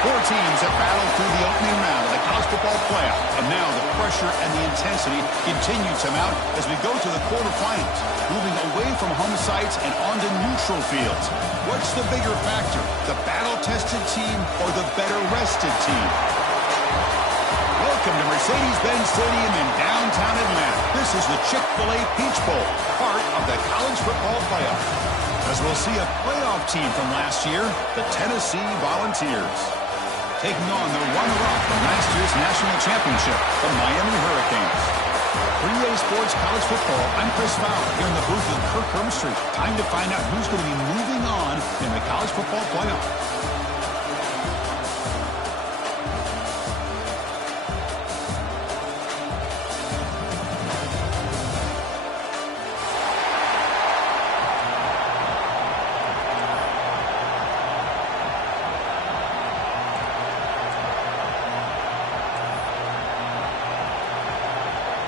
Four teams have battled through the opening round of the college football playoff, and now the pressure and the intensity continue to mount as we go to the quarterfinals, moving away from home sites and onto neutral fields. What's the bigger factor, the battle-tested team or the better-rested team? Welcome to Mercedes-Benz Stadium in downtown Atlanta. This is the Chick-fil-A Peach Bowl, part of the college football playoff. As we'll see a playoff team from last year, the Tennessee Volunteers, taking on the runner-up from last year's national championship, the Miami Hurricanes. For EA Sports College Football, I'm Chris Fowler here in the booth with Kirk Herbstreit. Time to find out who's going to be moving on in the college football playoff.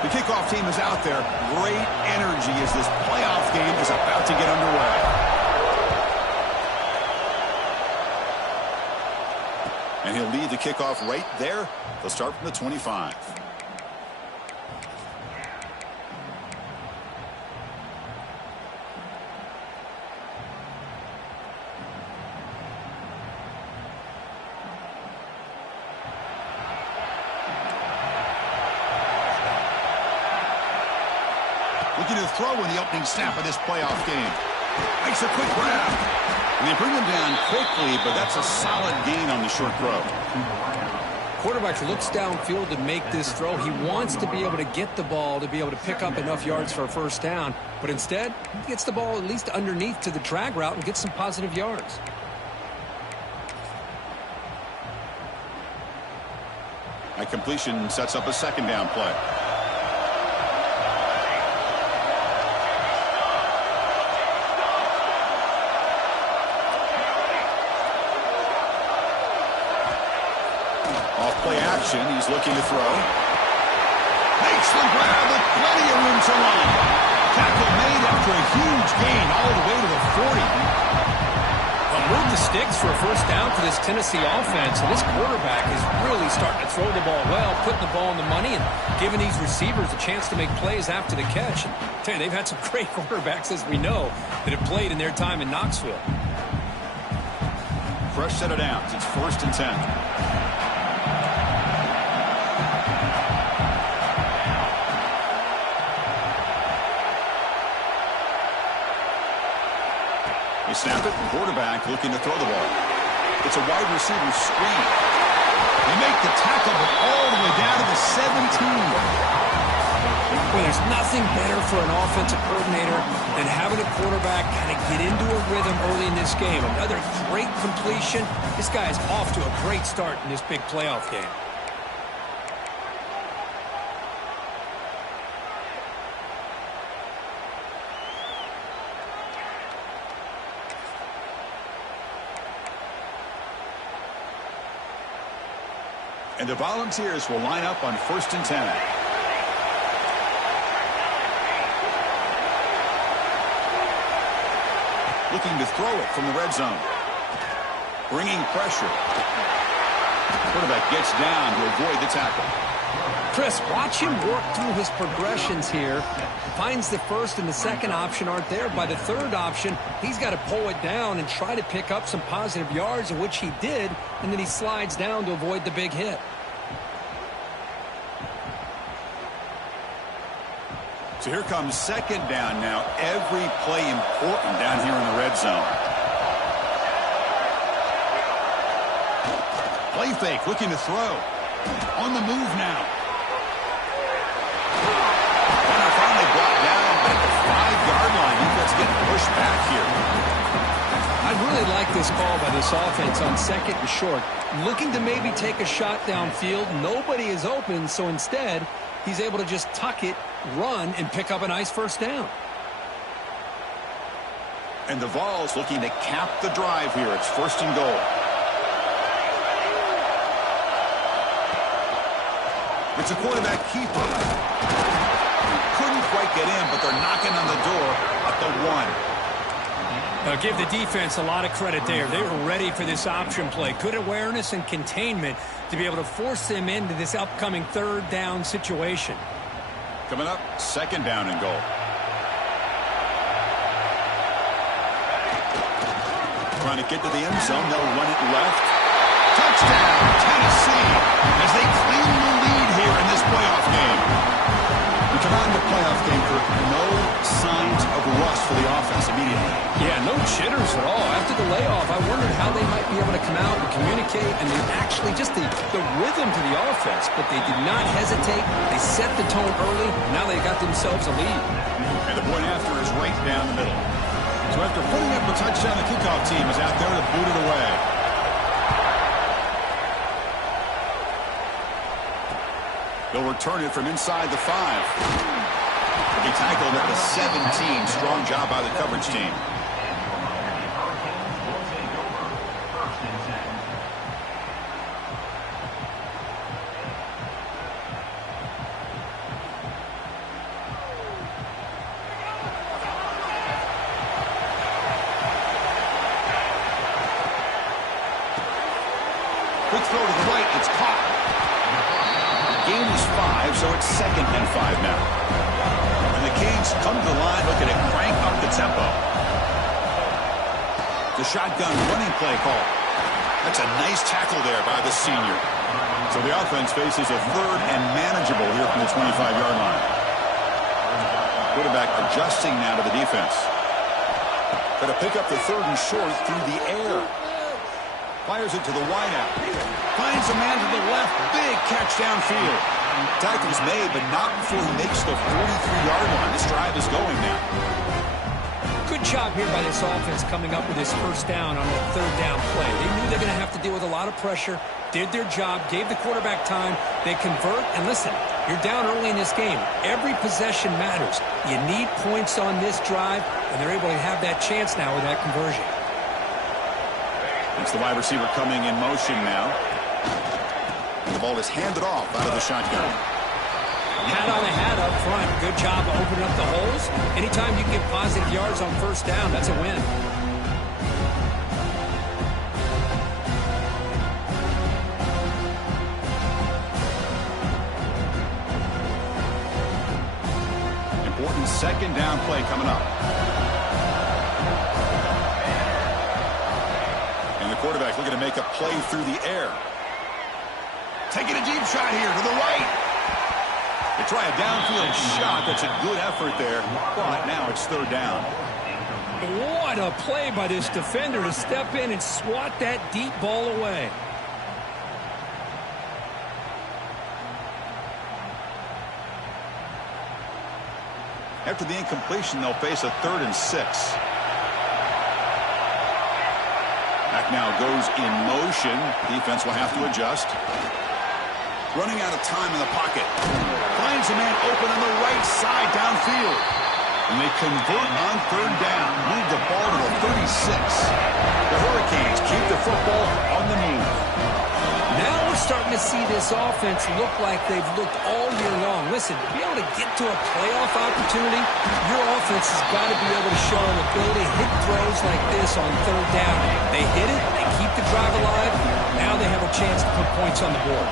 The kickoff team is out there. Great energy as this playoff game is about to get underway. And he'll lead the kickoff right there. They'll start from the 25. Looking to throw in the opening snap of this playoff game. Makes a quick grab. And they bring him down quickly, but that's a solid gain on the short throw. Quarterback looks downfield to make this throw. He wants to be able to get the ball to be able to pick up enough yards for a first down. But instead, he gets the ball at least underneath to the drag route and gets some positive yards. That completion sets up a second down play. Play action. He's looking to throw. Makes the grab with plenty of room to run. Tackle made after a huge gain all the way to the 40. Well, move the sticks for a first down for this Tennessee offense. And this quarterback is really starting to throw the ball well, putting the ball on the money and giving these receivers a chance to make plays after the catch. And I tell you, they've had some great quarterbacks, as we know, that have played in their time in Knoxville. Fresh set of downs. It's 1st and 10. They snap it, quarterback looking to throw the ball. It's a wide receiver screen. They make the tackle, but all the way down to the 17. Well, there's nothing better for an offensive coordinator than having a quarterback kind of get into a rhythm early in this game. Another great completion. This guy is off to a great start in this big playoff game. And the Volunteers will line up on 1st and 10. Looking to throw it from the red zone. Bringing pressure. Quarterback gets down to avoid the tackle. Chris, watch him work through his progressions here. Finds the first and the second option aren't there. By the third option, he's got to pull it down and try to pick up some positive yards, of which he did, and then he slides down to avoid the big hit. So here comes second down now. Every play important down here in the red zone. Play fake, looking to throw. On the move now. And are finally brought down at the 5-yard line. Defense getting pushed back here. I really like this call by this offense on 2nd and short. Looking to maybe take a shot downfield. Nobody is open, so instead, he's able to just tuck it, run, and pick up a nice first down. And the Vols looking to cap the drive here. It's 1st and goal. It's a quarterback keeper. Couldn't quite get in, but they're knocking on the door at the 1. Give the defense a lot of credit there. They were ready for this option play. Good awareness and containment to be able to force them into this upcoming third down situation. Coming up, second down and goal. Trying to get to the end zone. They'll run it left. Touchdown, Tennessee, as they claim the lead here in this playoff game. We come out in the playoff game for no signs of rust for the offense immediately. Yeah, no jitters at all. After the layoff, I wondered how they might be able to come out and communicate and then actually just the rhythm to the offense. But they did not hesitate. They set the tone early. Now they got themselves a lead. And the point after is right down the middle. So after putting up a touchdown, the kickoff team is out there to boot it away. They'll return it from inside the 5. They tackled at the 17. Strong job by the coverage team. Quick throw to the right. It's caught. Gain is 5, so it's second and 5 now. And the Canes come to the line looking to crank up the tempo. The shotgun running play call. That's a nice tackle there by the senior. So the offense faces a third and manageable here from the 25-yard line. Quarterback adjusting now to the defense. Got to pick up the third and short through the air. Fires it to the wideout. Finds a man to the left. Big catch downfield. Tackle's made, but not before he makes the 43-yard line. This drive is going now. Good job here by this offense coming up with this first down on that third down play. They knew they're going to have to deal with a lot of pressure, did their job, gave the quarterback time. They convert, and listen, you're down early in this game. Every possession matters. You need points on this drive, and they're able to have that chance now with that conversion. It's the wide receiver coming in motion now. The ball is handed off out of the shotgun. Hat on the hat up front. Good job of opening up the holes. Anytime you can get positive yards on first down, that's a win. Important second down play coming up. Quarterback looking to make a play through the air. Taking a deep shot here to the right. They try a downfield shot. That's a good effort there. But now it's third down. What a play by this defender to step in and swat that deep ball away. After the incompletion, they'll face a 3rd and 6. Back now goes in motion. Defense will have to adjust. Running out of time in the pocket. Finds a man open on the right side downfield. And they convert on third down. Move the ball to the 36. The Hurricanes keep the football on the move. Now we're starting to see this offense look like they've looked all year long. Listen, to be able to get to a playoff opportunity, your offense has got to be able to show an ability to hit throws like this on third down. They hit it, they keep the drive alive. Now they have a chance to put points on the board.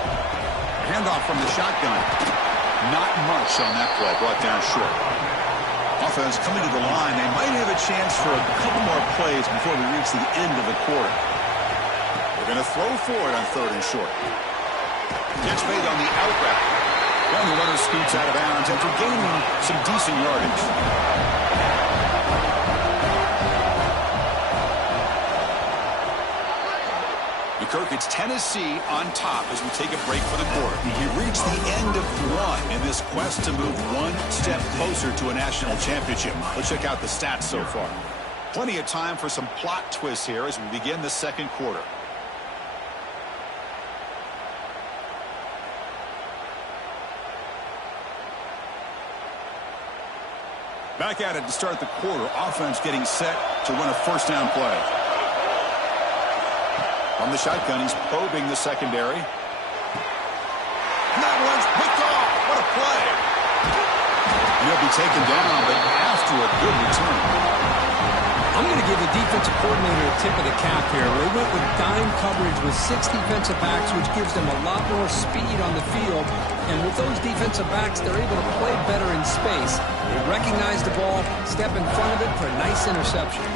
Handoff from the shotgun. Not much on that play, brought down short. Offense coming to the line. They might have a chance for a couple more plays before we reach the end of the quarter. They're going to throw for it on third and short. Gets made on the out route. And the runner scoots out of bounds after gaining some decent yardage. Kirk, it's Tennessee on top as we take a break for the quarter. We reach the end of one in this quest to move one step closer to a national championship. Let's check out the stats so far. Plenty of time for some plot twists here as we begin the second quarter. Back at it to start the quarter. Offense getting set to run a first down play. On the shotgun, he's probing the secondary. And that one's picked off. What a play. He'll be taken down, but after a good return. I'm going to give the defensive coordinator a tip of the cap here. They went with dime coverage with 6 defensive backs, which gives them a lot more speed on the field. And with those defensive backs, they're able to play better in space. They recognize the ball, step in front of it for a nice interception.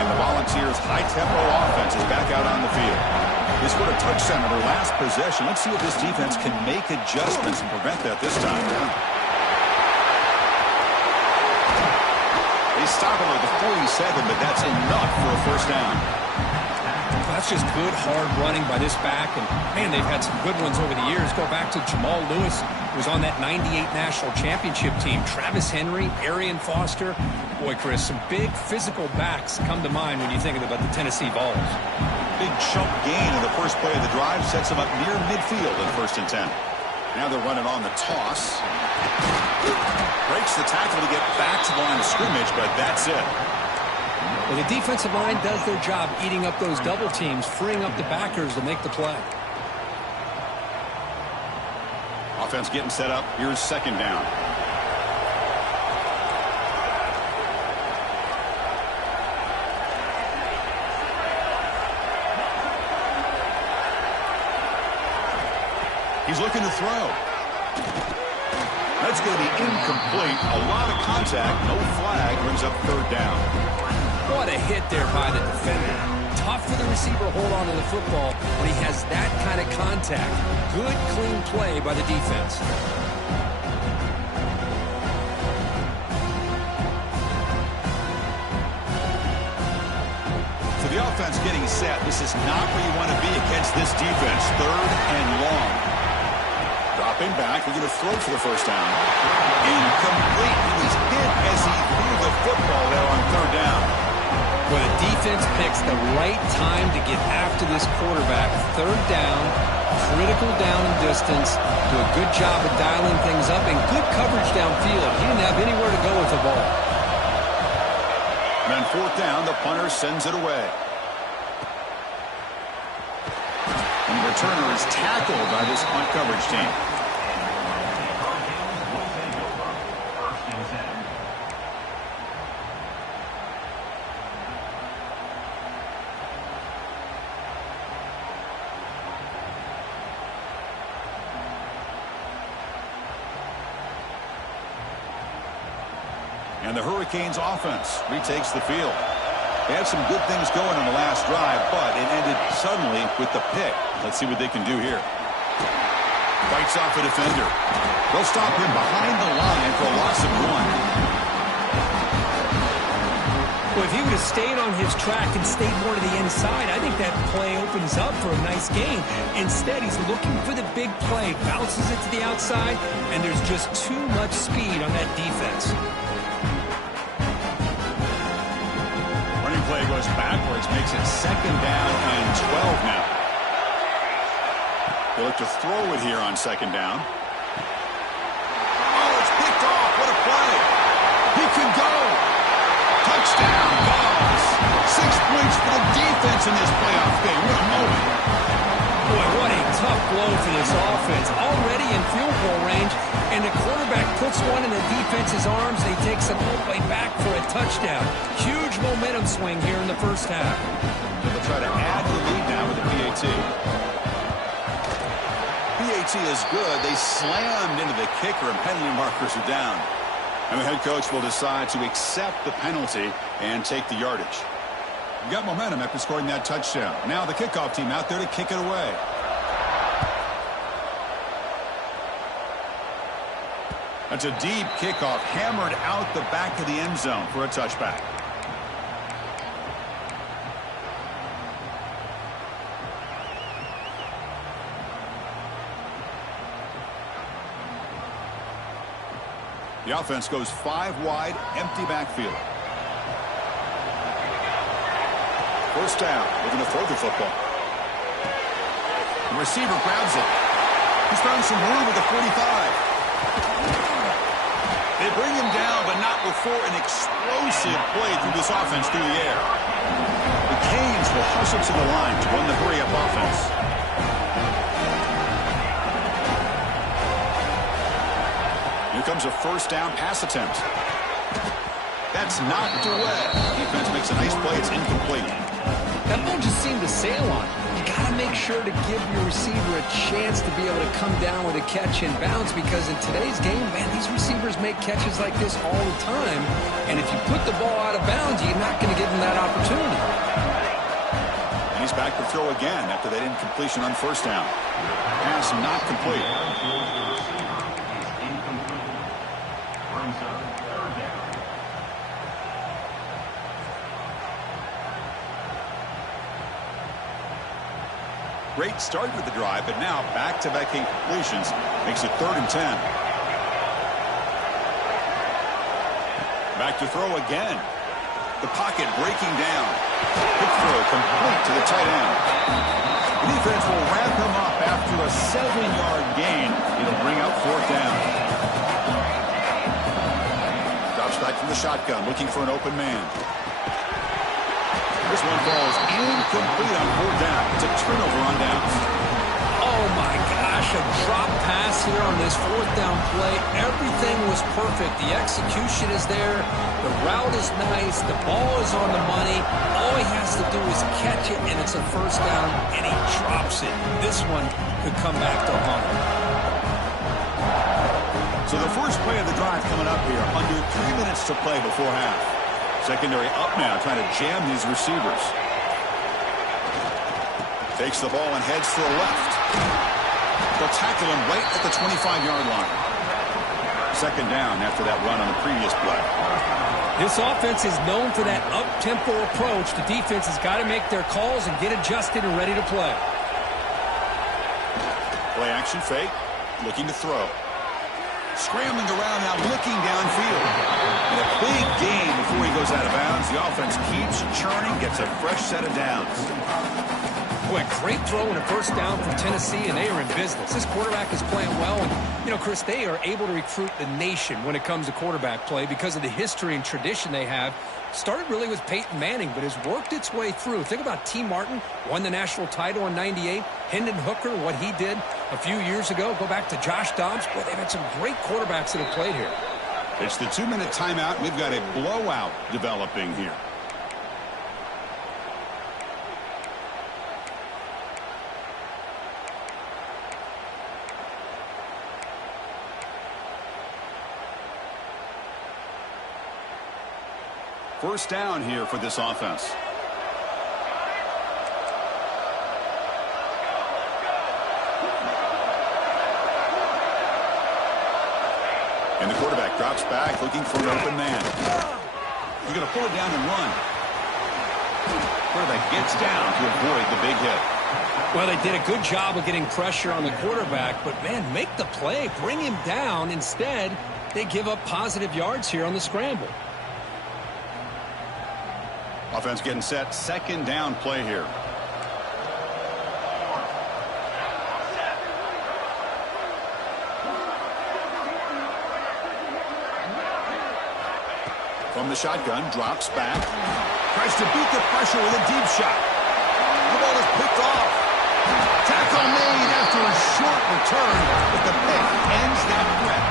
And the Volunteers' high-tempo offense is back out on the field. They scored a touchdown on their last possession. Let's see if this defense can make adjustments and prevent that this time. They stop him at the 47, but that's enough for a first down. That's just good, hard running by this back. And, man, they've had some good ones over the years. Go back to Jamal Lewis, who was on that 98 National Championship team. Travis Henry, Arian Foster. Boy, Chris, some big physical backs come to mind when you think about the Tennessee Vols. Big chunk gain in the first play of the drive sets them up near midfield in 1st and 10. Now they're running on the toss. Breaks the tackle to get back to the line of scrimmage, but that's it. Well, the defensive line does their job eating up those double teams, freeing up the backers to make the play. Offense getting set up. Here's 2nd down. He's looking to throw. That's going to be incomplete. A lot of contact. No flag. Brings up 3rd down. What a hit there by the defender. Tough for the receiver to hold on to the football when he has that kind of contact. Good, clean play by the defense. So the offense getting set. This is not where you want to be against this defense. 3rd and long. Dropping back, we're going to throw for the first down. Incomplete. He was hit as he threw the football there on 3rd down. Well, the defense picks the right time to get after this quarterback. 3rd down, critical down and distance. Do a good job of dialing things up and good coverage downfield. He didn't have anywhere to go with the ball. And then 4th down, the punter sends it away. And the returner is tackled by this punt coverage team. And the Hurricanes offense retakes the field. They had some good things going on the last drive, but it ended suddenly with the pick. Let's see what they can do here. Fights off a defender. They'll stop him behind the line for a loss of 1. Well, if he would have stayed on his track and stayed more to the inside, I think that play opens up for a nice gain. Instead, he's looking for the big play, bounces it to the outside, and there's just too much speed on that defense. Play goes backwards, makes it 2nd down and 12 now. They'll look to throw it here on 2nd down. Oh, it's picked off. What a play. He can go. Touchdown, Vols. 6 points for the defense in this playoff game. What a moment. Boy, what a tough blow for this offense. Already in field goal range, and the quarterback puts one in the defense's arms, and he takes them all the way back for a touchdown. Huge momentum swing here in the 1st half. They'll try to add to the lead now with the PAT. PAT is good. They slammed into the kicker, and penalty markers are down. And the head coach will decide to accept the penalty and take the yardage. Got momentum after scoring that touchdown. Now the kickoff team out there to kick it away. That's a deep kickoff, hammered out the back of the end zone for a touchback. The offense goes 5 wide, empty backfield. 1st down, looking to throw the football. The receiver grabs it. He's found some room at the 45. They bring him down, but not before an explosive play through this offense through the air. The Canes will hustle to the line to run the hurry-up offense. Here comes a 1st down pass attempt. That's knocked away. Defense makes a nice play. It's incomplete. That ball just seemed to sail on it. You got to make sure to give your receiver a chance to be able to come down with a catch and bounce, because in today's game, man, these receivers make catches like this all the time. And if you put the ball out of bounds, you're not going to give them that opportunity. And he's back to throw again after that incompletion on first down. Pass not complete. Great start with the drive, but now back-to-back incompletions makes it 3rd and 10. Back to throw again. The pocket breaking down. Quick throw complete to the tight end. The defense will wrap him up after a 7-yard gain. It'll bring up 4th down. Drops back from the shotgun, looking for an open man. This one falls incomplete on 4th down. It's a turnover on downs. Oh, my gosh, a drop pass here on this 4th down play. Everything was perfect. The execution is there. The route is nice. The ball is on the money. All he has to do is catch it, and it's a 1st down, and he drops it. This one could come back to haunt him. So the first play of the drive coming up here. Under 3 minutes to play before half. Secondary up now, trying to jam these receivers. Takes the ball and heads to the left. They'll tackle him right at the 25-yard line. 2nd down after that run on the previous play. This offense is known for that up-tempo approach. The defense has got to make their calls and get adjusted and ready to play. Play action fake, looking to throw. Scrambling around now, looking downfield. And a big gain before he goes out of bounds. The offense keeps churning, gets a fresh set of downs. Boy, great throw and a 1st down for Tennessee, and they are in business. This quarterback is playing well, and, you know, Chris, they are able to recruit the nation when it comes to quarterback play because of the history and tradition they have. Started really with Peyton Manning, but has worked its way through. Think about T. Martin, won the national title in '98. Hendon Hooker, what he did a few years ago. Go back to Josh Dobbs. Boy, they've had some great quarterbacks that have played here. It's the 2-minute timeout. We've got a blowout developing here. First down here for this offense. And the quarterback drops back, looking for an open man. He's going to pull it down and run. Quarterback gets down to avoid the big hit. Well, they did a good job of getting pressure on the quarterback, but, man, make the play. Bring him down. Instead, they give up positive yards here on the scramble. Offense getting set. 2nd down play here. From the shotgun, drops back. Tries to beat the pressure with a deep shot. The ball is picked off. Tackle made after a short return, but the pick ends that threat.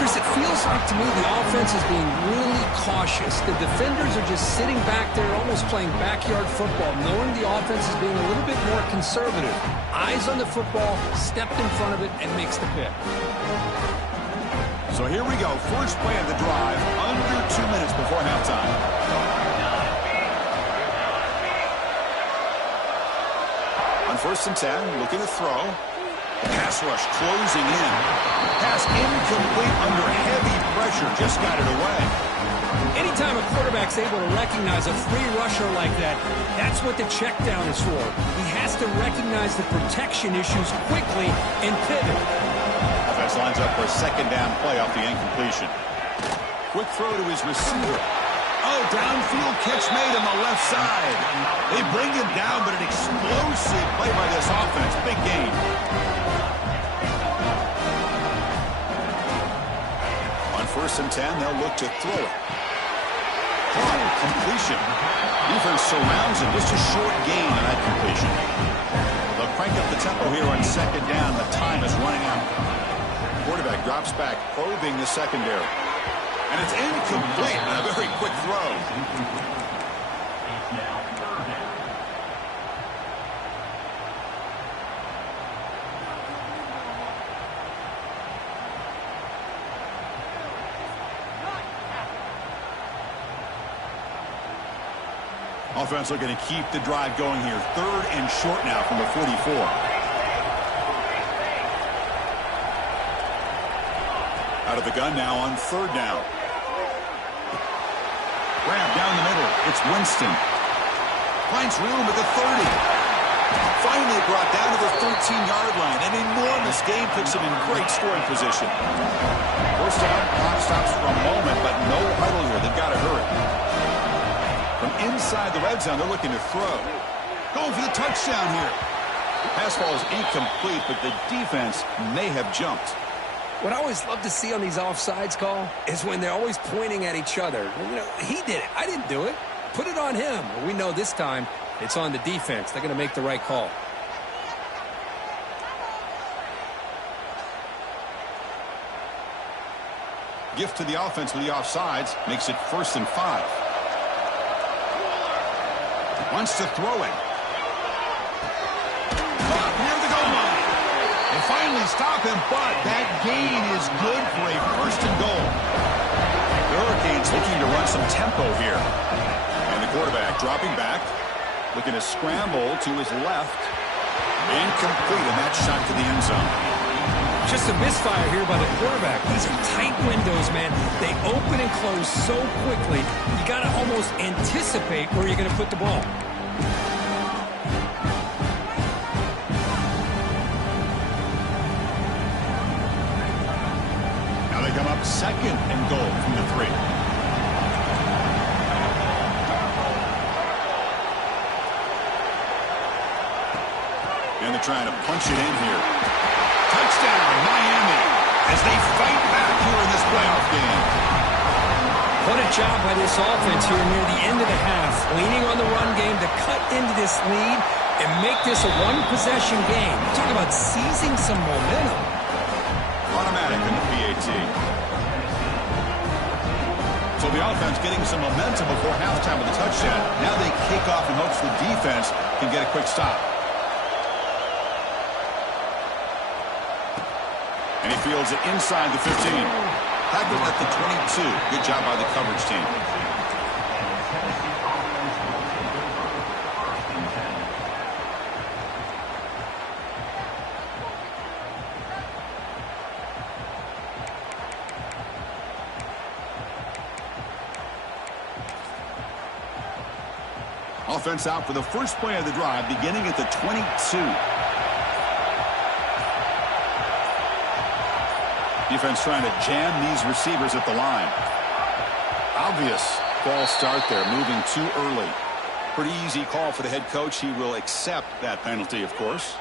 Chris, it feels like to me the offense is being really cautious. The defenders are just sitting back there almost playing backyard football, knowing the offense is being a little bit more conservative. Eyes on the football, stepped in front of it, and makes the pick. So here we go. First play of the drive, under 2 minutes before halftime. On 1st and 10, looking to throw. Pass rush closing in. Pass incomplete under heavy pressure. Just got it away. Anytime a quarterback's able to recognize a free rusher like that, that's what the check down is for. He has to recognize the protection issues quickly and pivot. Offense lines up for a 2nd down play off the incompletion. Quick throw to his receiver. Oh, downfield catch made on the left side. They bring him down, but an explosive play by this offense. Big gain. On 1st and 10, they'll look to throw it. Oh, completion. Defense surrounds him. Just a short gain on that completion. They'll crank up the tempo here on 2nd down. The time is running out. Quarterback drops back, probing the secondary. And it's incomplete on a very quick throw. Offense looking to keep the drive going here. 3rd and short now from the 44. Out of the gun now on 3rd down. Grab down the middle. It's Winston. Finds room at the 30. Finally brought down to the 13-yard line. An enormous gain puts him in great scoring position. First down, clock stops for a moment, but no huddle here. They've got to hurry. From inside the red zone, they're looking to throw. Going for the touchdown here. Pass ball is incomplete, but the defense may have jumped. What I always love to see on these offsides call is when they're always pointing at each other. You know, he did it. I didn't do it. Put it on him. Well, we know this time it's on the defense. They're going to make the right call. Gift to the offense with the offsides. Makes it 1st and 5. Wants to throw it. Up near the goal line. They finally stop him, but that gain is good for a 1st and goal. The Hurricanes looking to run some tempo here. And the quarterback dropping back. Looking to scramble to his left. Incomplete, and that shot to the end zone. Just a misfire here by the quarterback. These are tight windows, man. They open and close so quickly. You got to almost anticipate where you're going to put the ball. Now they come up 2nd and goal from the 3. And they're trying to punch it in here. Touchdown, Miami, as they fight back here in this playoff game. What a job by this offense here near the end of the half, leaning on the run game to cut into this lead and make this a one-possession game. Talk about seizing some momentum. Automatic in the PAT. So the offense getting some momentum before halftime with a touchdown. Now they kick off in hopes the defense can get a quick stop. And he fields it inside the 15. Tackled at the 22. Good job by the coverage team. Offense out for the first play of the drive, beginning at the 22. Defense trying to jam these receivers at the line. Obvious false start there, moving too early. Pretty easy call for the head coach. He will accept that penalty, of course.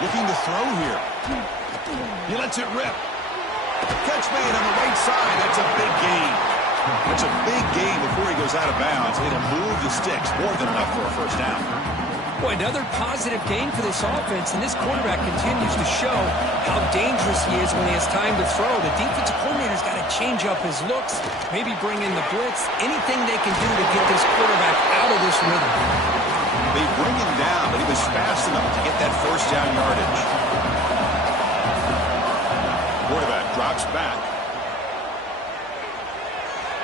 Looking to throw here. He lets it rip. Catch made on the right side. That's a big gain. That's a big gain before he goes out of bounds. It'll move the sticks, more than enough for a 1st down. Boy, another positive gain for this offense, and this quarterback continues to show how dangerous he is when he has time to throw. The defensive coordinator's got to change up his looks, maybe bring in the blitz, anything they can do to get this quarterback out of this rhythm. They bring him down, but he was fast enough to get that 1st down yardage. Quarterback drops back.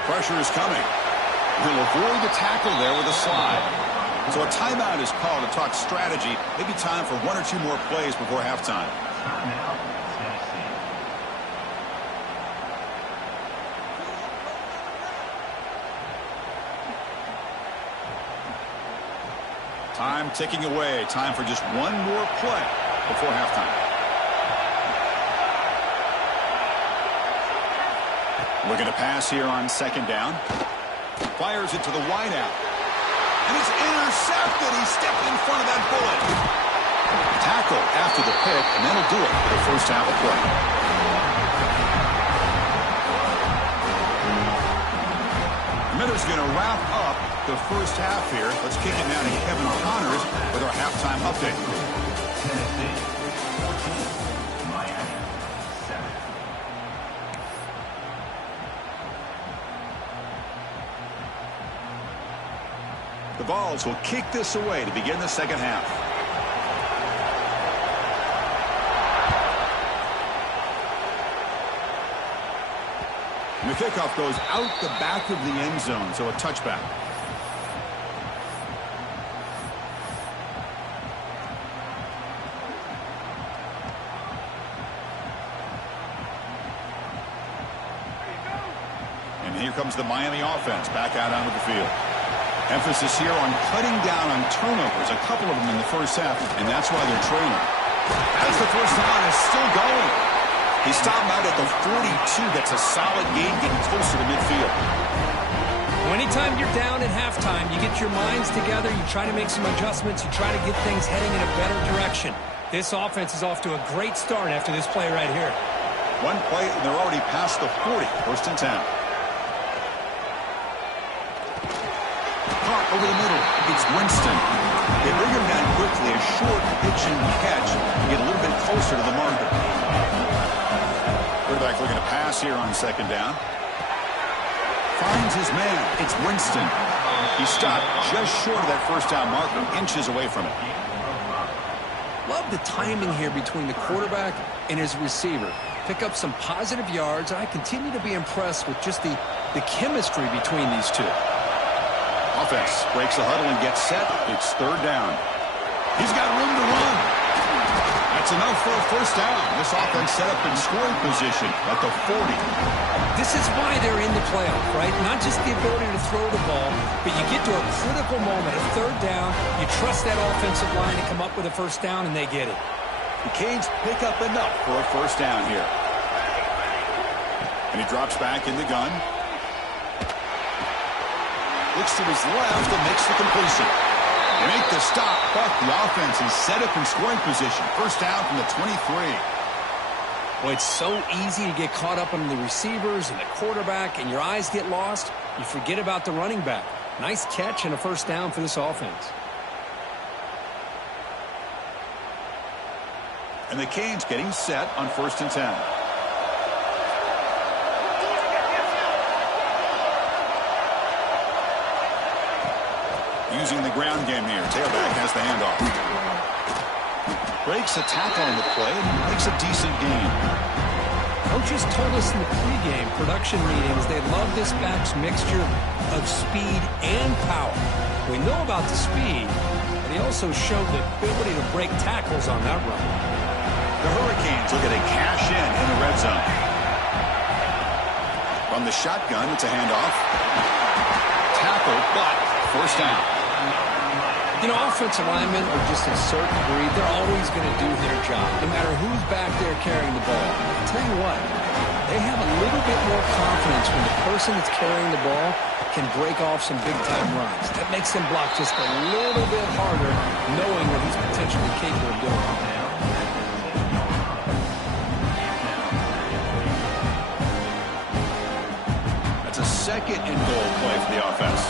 Pressure is coming. He'll avoid the tackle there with a slide. So a timeout is called to talk strategy. Maybe time for 1 or 2 more plays before halftime. Time ticking away. Time for just 1 more play before halftime. Looking to pass here on 2nd down. Fires it to the wideout. And it's intercepted. He stepped in front of that bullet. Tackle after the pick, and that'll do it for the 1st half of play. Miller's going to wrap up the first half here. Let's kick it now to Kevin Connors with our halftime update. Tennessee 14, Miami 7. The Vols will kick this away to begin the second half. And the kickoff goes out the back of the end zone, so a touchback. And here comes the Miami offense back out onto the field. Emphasis here on cutting down on turnovers, a couple of them in the first half, and that's why they're trailing. As the first down is still going. He stopped out at the 42. That's a solid gain, getting closer to midfield. Well, anytime you're down at halftime, you get your minds together, you try to make some adjustments, you try to get things heading in a better direction. This offense is off to a great start after this play right here. One play, and they're already past the 40, first and 10. Caught over the middle. It's Winston. They bring him down quickly. A short pitch and catch to get a little bit closer to the marker. Quarterback looking to pass here on second down. Finds his man. It's Winston. He stopped just short of that first down marker, inches away from it. Love the timing here between the quarterback and his receiver. Pick up some positive yards. I continue to be impressed with just the chemistry between these two. Offense breaks the huddle and gets set. It's third down. He's got room to run. That's enough for a first down. This offense set up in scoring position at the 40. This is why they're in the playoff, right? Not just the ability to throw the ball, but you get to a critical moment, a third down, you trust that offensive line to come up with a first down, and they get it. The Canes pick up enough for a first down here. And he drops back in the gun. Looks to his left and makes the completion. They make the stop, but the offense is set up in scoring position. First down from the 23. Well, it's so easy to get caught up on the receivers and the quarterback, and your eyes get lost. You forget about the running back. Nice catch and a first down for this offense. And the Canes getting set on first and 10. Using the ground game here. Tailback has the handoff. Breaks a tackle on the play and makes a decent gain. Coaches told us in the pregame production meetings they love this back's mixture of speed and power. We know about the speed, but he also showed the ability to break tackles on that run. The Hurricanes look at a cash in the red zone. From the shotgun, it's a handoff. Tackle, but first down. You know, offensive linemen are just a certain breed. They're always going to do their job, no matter who's back there carrying the ball. I'll tell you what, they have a little bit more confidence when the person that's carrying the ball can break off some big-time runs. That makes them block just a little bit harder, knowing what he's potentially capable of doing. That's a second and goal play for the offense.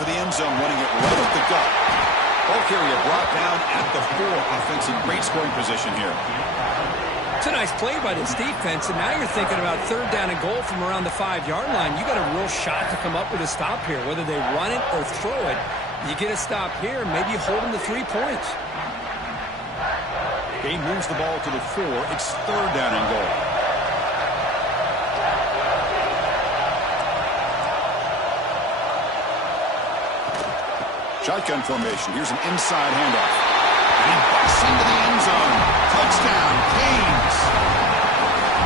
For the end zone, running it right up the gut. Ball carrier brought down at the 4. Offense in great scoring position here. It's a nice play by this defense, and now you're thinking about third down and goal from around the 5-yard line. You got a real shot to come up with a stop here. Whether they run it or throw it, you get a stop here, maybe you hold them to 3 points. He moves the ball to the 4. It's third down and goal. Shotgun formation. Here's an inside handoff. And he busts into the end zone. Touchdown, Canes.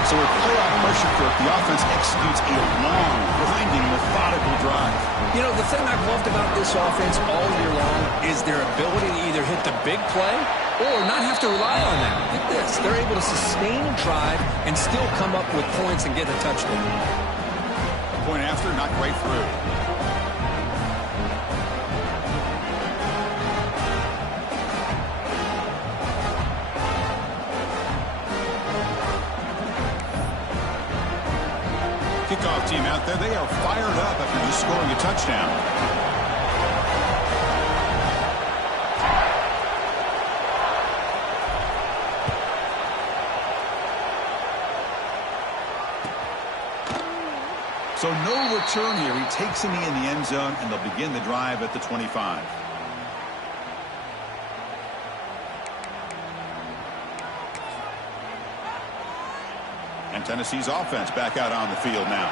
So with playoff pressure for it, the offense executes a long, grinding, methodical drive. You know, the thing I've loved about this offense all year long is their ability to either hit the big play or not have to rely on that. Look at this. They're able to sustain a drive and still come up with points and get a touchdown. Point after, not quite through. Kickoff team out there, they are fired up after just scoring a touchdown. So no return here. He takes him in the end zone, and they'll begin the drive at the 25. And Tennessee's offense back out on the field now.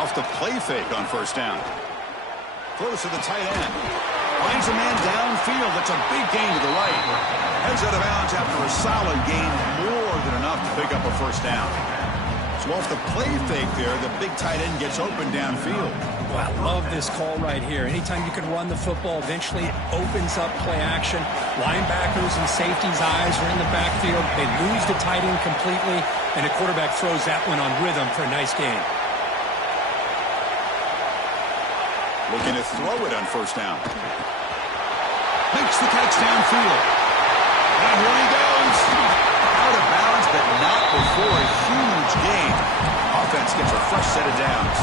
Off the play fake on first down. Throws to the tight end. Finds a man downfield. That's a big gain to the right. Heads out of bounds after a solid gain. More than enough to pick up a first down. So off the play fake there, the big tight end gets open downfield. Well, I love this call right here. Anytime you can run the football, eventually it opens up play action. Linebackers and safeties' eyes are in the backfield. They lose the tight end completely, and the quarterback throws that one on rhythm for a nice gain. Looking to throw it on first down. Makes the catch downfield. And here he goes. Out of bounds, but not before a huge gain. Offense gets a fresh set of downs.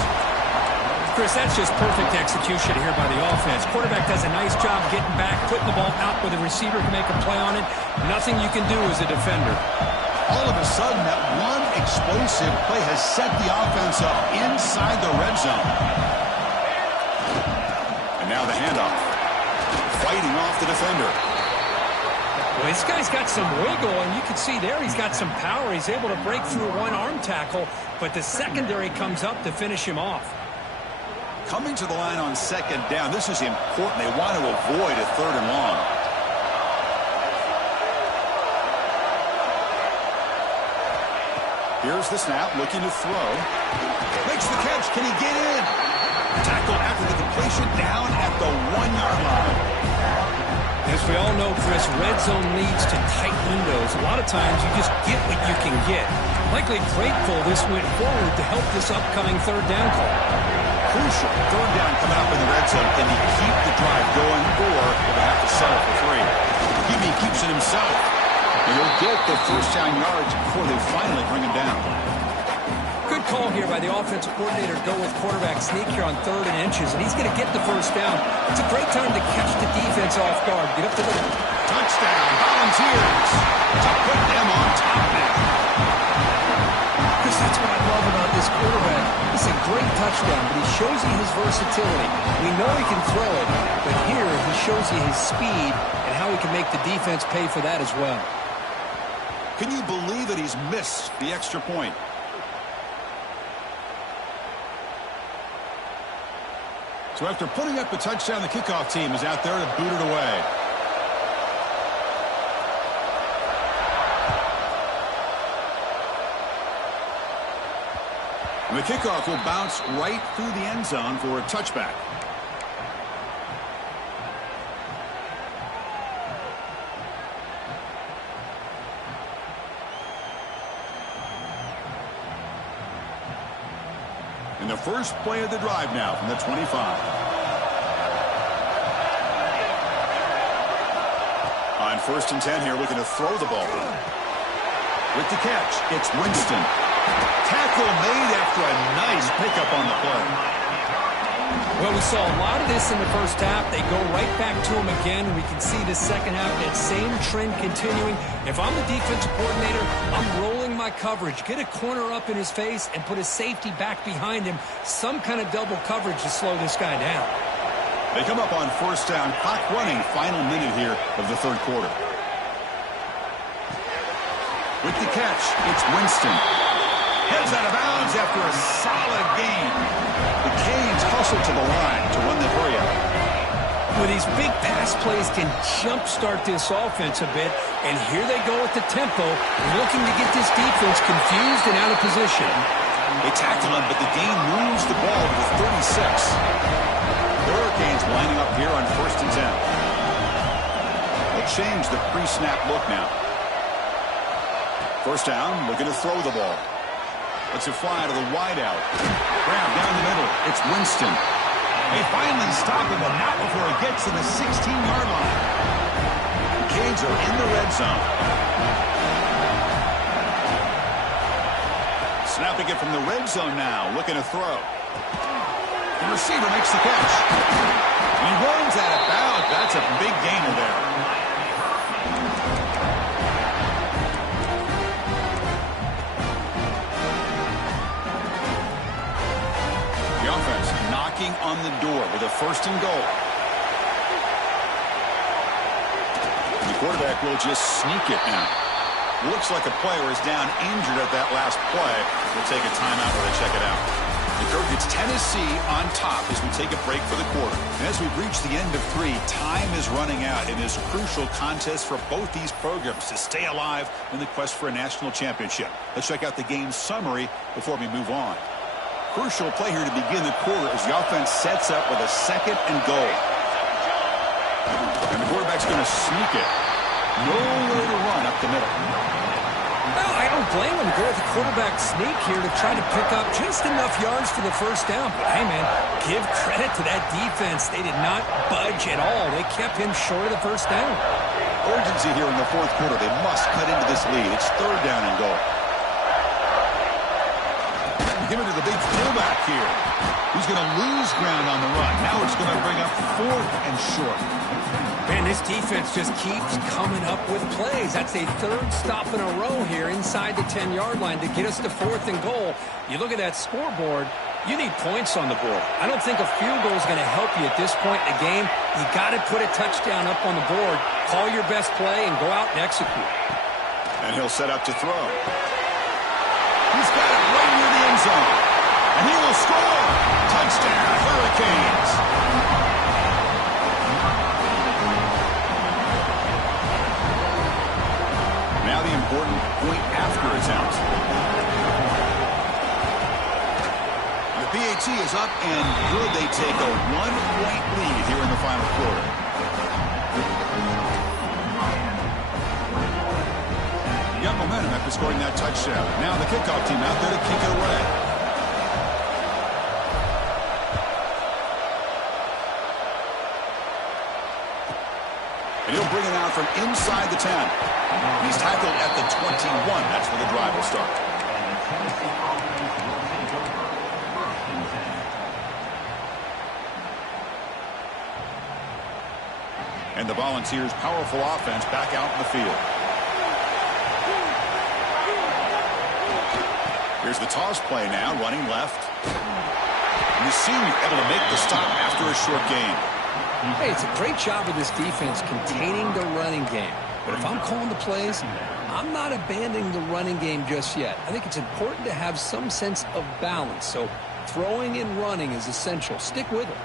Chris, that's just perfect execution here by the offense. Quarterback does a nice job getting back, putting the ball out where the receiver can make a play on it. Nothing you can do as a defender. All of a sudden, that one explosive play has set the offense up inside the red zone. And now the handoff. Fighting off the defender. Well, this guy's got some wiggle, and you can see there he's got some power. He's able to break through one arm tackle, but the secondary comes up to finish him off. Coming to the line on second down. This is important. They want to avoid a third and long. Here's the snap, looking to throw. Makes the catch. Can he get in? Tackle after the completion, down at the 1-yard line. As we all know, Chris, red zone leads to tight windows. A lot of times you just get what you can get. Likely grateful this went forward to help this upcoming third down call. Crucial. Third down coming up in the red zone. Can he keep the drive going, or will they have to settle for 3? He keeps it himself. And he'll get the first down yards before they finally bring him down. Good call here by the offensive coordinator to go with quarterback sneak here on 3rd and inches, and he's going to get the first down. It's a great time to catch the defense off guard. Get up to the touchdown. Volunteers to put them on top now. Because that's what I love about this quarterback. It's a great touchdown, but he shows you his versatility. We know he can throw it, but here he shows you his speed and how he can make the defense pay for that as well. Can you believe that he's missed the extra point? So after putting up a touchdown, the kickoff team is out there to boot it away. And the kickoff will bounce right through the end zone for a touchback. And the first play of the drive now from the 25. On 1st and 10 here, looking to throw the ball. With the catch, it's Winston. Tackle made after a nice pickup on the play. Well, we saw a lot of this in the first half. They go right back to him again. We can see the second half, that same trend continuing. If I'm the defensive coordinator, I'm rolling my coverage. Get a corner up in his face and put a safety back behind him. Some kind of double coverage to slow this guy down. They come up on 1st down. Clock running, final minute here of the 3rd quarter. With the catch, it's Winston. Heads out of bounds after a solid gain. The Canes hustle to the line to run the hurry up. Well, these big pass plays can jumpstart this offense a bit, and here they go at the tempo, looking to get this defense confused and out of position. They tackle him, but the gain moves the ball to the 36. The Hurricanes lining up here on 1st and 10. They'll change the pre-snap look now. 1st down, looking to throw the ball. Let's it fly to the wideout. Grab down the middle. It's Winston. They finally stop him, but not before he gets to the 16-yard line. The Canes are in the red zone. Snapping it from the red zone now, looking to throw. The receiver makes the catch. He runs out of bounds. That's a big gainer there. The offense knocking on the door with a 1st and goal. The quarterback will just sneak it now. Looks like a player is down injured at that last play. We'll take a timeout while they check it out. The Kirk, it's Tennessee on top as we take a break for the quarter. And as we've reached the end of 3, time is running out in this crucial contest for both these programs to stay alive in the quest for a national championship. Let's check out the game summary before we move on. Crucial play here to begin the quarter as the offense sets up with a 2nd and goal. And the quarterback's going to sneak it. Nowhere to run up the middle. Well, I don't blame him. Go with the quarterback sneak here to try to pick up just enough yards for the 1st down. But, hey, man, give credit to that defense. They did not budge at all. They kept him short of the 1st down. Urgency here in the 4th quarter. They must cut into this lead. It's 3rd down and goal. Give it to the big fullback here. He's going to lose ground on the run. Now it's going to bring up 4th and short. Man, this defense just keeps coming up with plays. That's a 3rd stop in a row here inside the 10-yard line to get us to 4th and goal. You look at that scoreboard, you need points on the board. I don't think a field goal is going to help you at this point in the game. You got to put a touchdown up on the board, call your best play, and go out and execute. And he'll set up to throw. He's got it right near the end zone. And he will score. Touchdown, Hurricanes. Now the important point after attempt. The PAT is up and good. They take a 1-point lead here in the final quarter. You got momentum after scoring that touchdown. Now the kickoff team out there to kick it away. And he'll bring it out from inside the 10. He's tackled at the 21. That's where the drive will start. And the Volunteers' powerful offense back out in the field. Here's the toss play now, running left. And the senior able to make the stop after a short gain. Hey, it's a great job of this defense containing the running game. But if I'm calling the plays, I'm not abandoning the running game just yet. I think it's important to have some sense of balance. So throwing and running is essential. Stick with it.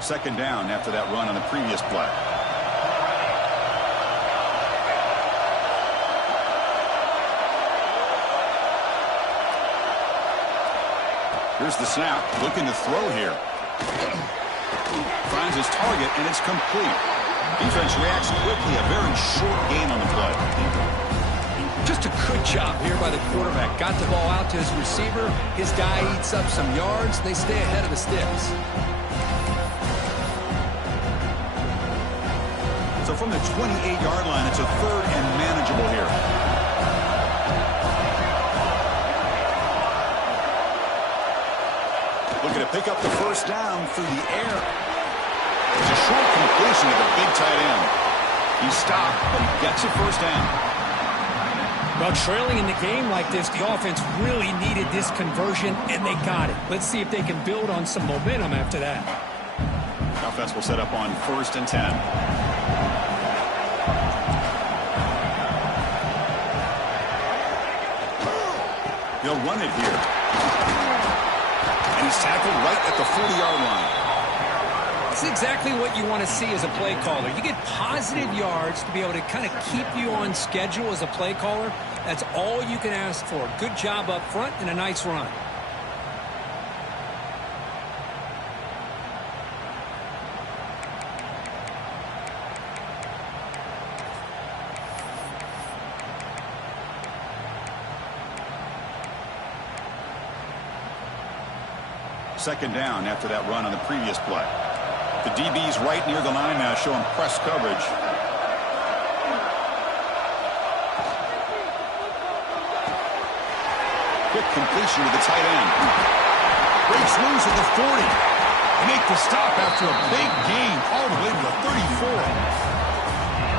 Second down after that run on the previous play. Here's the snap, looking to throw here. Finds his target, and it's complete. Defense reacts quickly, a very short gain on the play. Just a good job here by the quarterback. Got the ball out to his receiver. His guy eats up some yards. They stay ahead of the sticks. So from the 28-yard line, it's a 3rd and manageable here. Looking to pick up the 1st down through the air. It's a short completion to the big tight end. He stopped, but he gets a 1st down. Well, trailing in the game like this, the offense really needed this conversion, and they got it. Let's see if they can build on some momentum after that. The offense will set up on 1st and 10. He'll run it here. And he's tackled right at the 40-yard line. It's exactly what you want to see as a play caller. You get positive yards to be able to kind of keep you on schedule as a play caller. That's all you can ask for. Good job up front and a nice run. Second down after that run on the previous play. The DB's right near the line now, showing press coverage. quick completion to the tight end. Breaks loose at the 40. They make the stop after a big gain all the way to the 34.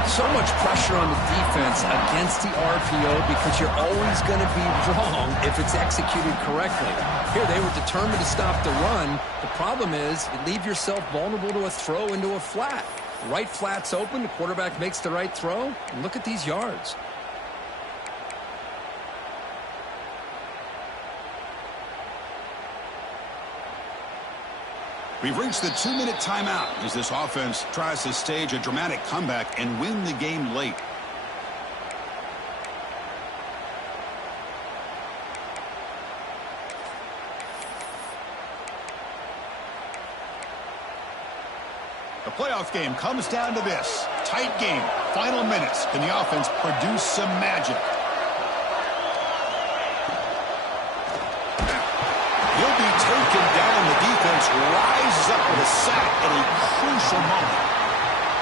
So much pressure on the defense against the RPO because you're always going to be wrong if it's executed correctly. Here, they were determined to stop the run. The problem is you leave yourself vulnerable to a throw into a flat. The right flat's open, the quarterback makes the right throw, and look at these yards. We've reached the 2-minute timeout as this offense tries to stage a dramatic comeback and win the game late. The playoff game comes down to this. Tight game. Final minutes. Can the offense produce some magic? He'll be taken down. The defense rises up with a sack at a crucial moment.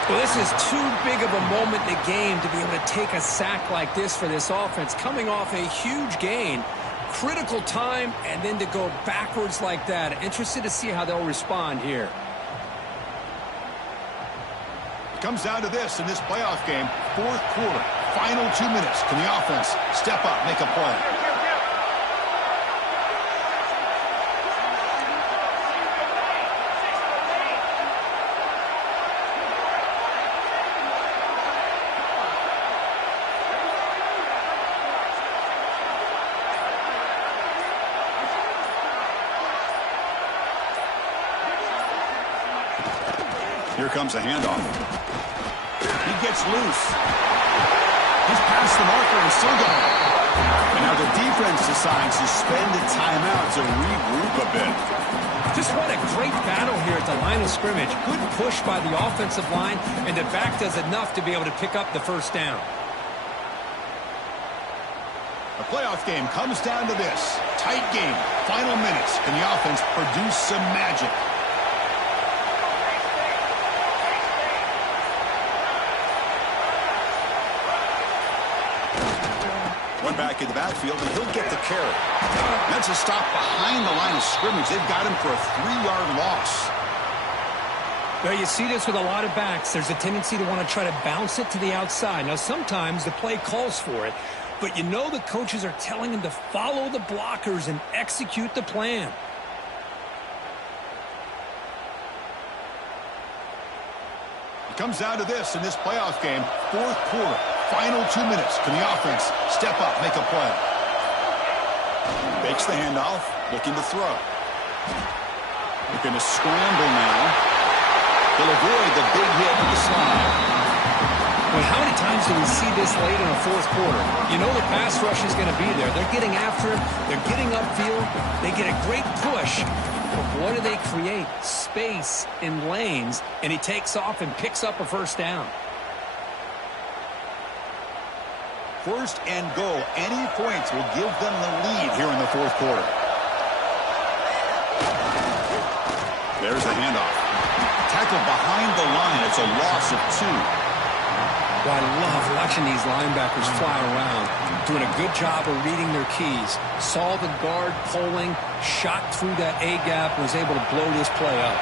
Well, this is too big of a moment in the game to be able to take a sack like this for this offense. Coming off a huge gain, critical time, and then to go backwards like that. Interested to see how they'll respond here. It comes down to this in this playoff game. Fourth quarter, final 2 minutes. Can the offense step up, make a play? Here comes a handoff. He gets loose. He's past the marker and still going. And now the defense decides to spend a timeout to regroup a bit. Just what a great battle here at the line of scrimmage. Good push by the offensive line, and the back does enough to be able to pick up the first down. The playoff game comes down to this. Tight game. Final minutes. Can the offense produce some magic? One back in the backfield, and he'll get the carry. That's a stop behind the line of scrimmage. They've got him for a 3-yard loss. Well, you see this with a lot of backs. There's a tendency to want to try to bounce it to the outside. Now, sometimes the play calls for it, but you know the coaches are telling them to follow the blockers and execute the plan. It comes down to this in this playoff game. Fourth quarter, final 2 minutes. Can the offense step up, make a play? Fakes the handoff, looking to throw. Looking to scramble now. He'll avoid the big hit with the slide. Well, how many times do we see this late in a fourth quarter? You know the pass rush is going to be there. They're getting after it. They're getting upfield. They get a great push. But what do they create? Space in lanes, and he takes off and picks up a first down. First and goal. Any points will give them the lead here in the fourth quarter. There's the handoff. Tackle behind the line. It's a loss of 2. Well, I love watching these linebackers fly around, doing a good job of reading their keys. Saw the guard pulling, shot through that A-gap, and was able to blow this play up.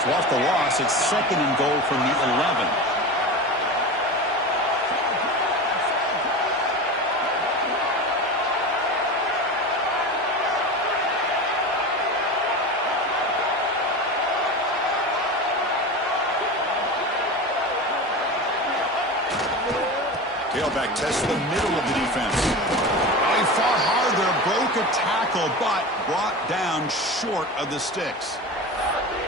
So off the loss, it's second and goal from the 11. Tailback tests the middle of the defense. Oh, he fought hard there, broke a tackle, but brought down short of the sticks.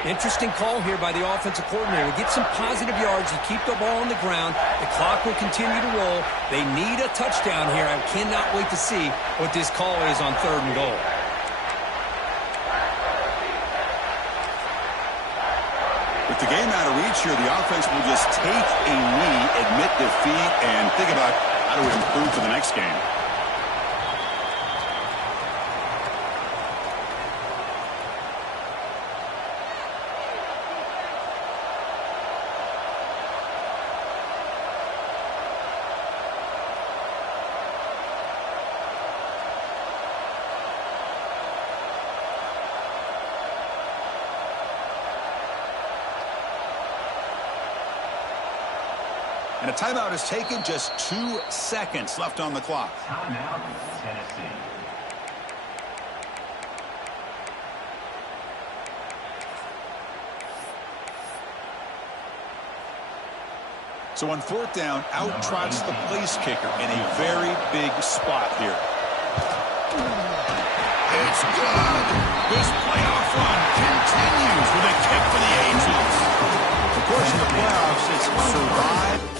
Interesting call here by the offensive coordinator. Get some positive yards. You keep the ball on the ground. The clock will continue to roll. They need a touchdown here. I cannot wait to see what this call is on third and goal. With the game out of reach here, the offense will just take a knee, admit defeat, and think about how to improve for the next game. And a timeout is taken, just 2 seconds left on the clock. Timeout, Tennessee. So on 4th down, out trots the place kicker in a very big spot here. It's good. This playoff run continues with a kick for the Angels. Of course, in the playoffs, it's survive